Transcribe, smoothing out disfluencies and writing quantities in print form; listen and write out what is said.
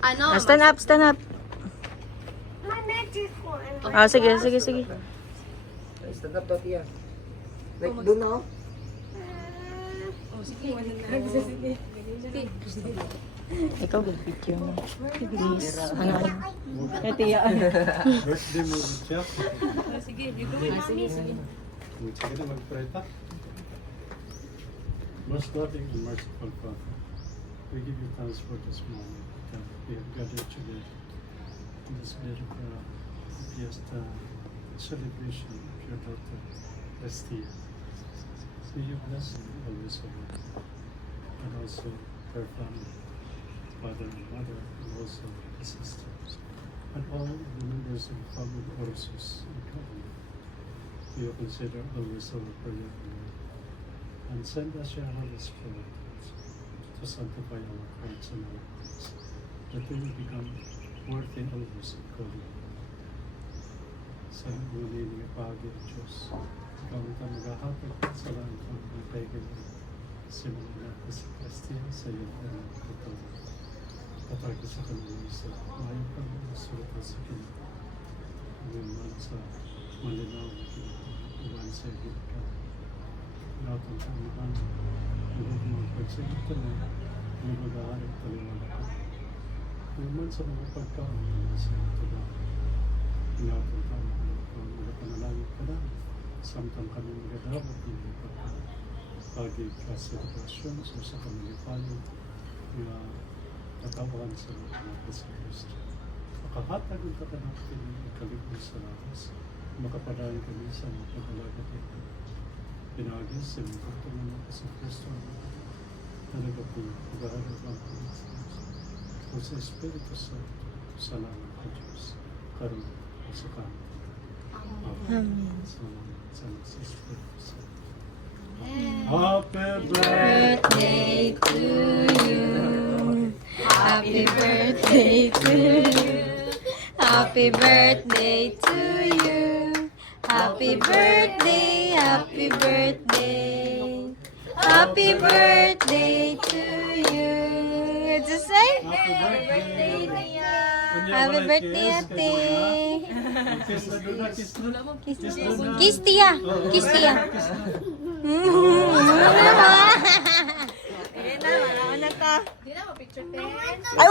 Ano? Stand up, stand up. Ah, sige. Stand up daw, Tia. Like, doon na, oh. Ikaw, video mo. Please. Ano? Ito yan. Birthday mo, Chef. Sige, sige. Sige na, mag-pray ta. Most loving and merciful Father, we give you thanks for this moment that we have gathered together in this beautiful fiesta celebration of your daughter, Estia. May you bless and always over her, and also her family, father and mother, and also the sisters, and all the members of the family of Orsus and Covenant. You consider always our prayer, Lord, and send us your Holy Spirit to sanctify our hearts and our minds, that we will become worthy always of calling. Sa muli ng ipahagi ng Diyos, ikaw ito maghahatag sa lahat ng mga kaibigan. Simulan natin si Christian sa iyong ang katawag. Patagi sa kanila sa mayong kami sulatan sa kanya. Ngayon sa malinaw na kinatutunan sa iyong ka. Natin sa mga hindi mo pagsigit na may mag-aaring paliwanag ko. Ngayon sa mga pagkaon sa ito na natin sa mga panalangin ka na. Samtang kami magdadawat ng pagi ka-celebration sa kami paano na katawan sa mga sa Kristo. Makahatag ang katanatin ng kaligtas sa lakas, makapadayan kami sa mga pagalagat ito. Pinagis sa mga pagtungan ng sa Kristo talaga po pag-aarap ang Pilipinas. O sa Espiritu Santo, salamat po Diyos, karoon sa kami. Amen. Salamat sa Espiritu Santo. Happy Birthday to you. Happy birthday to you. Happy birthday to you. Happy birthday, happy birthday. Happy birthday to you. It's the same. Happy birthday, Tia. Happy birthday, ate. Kiss na doon na, kiss na. Kiss Tia. Kiss Tia. Ayan na, wala na to. Hindi na, mapicture 10. Ay,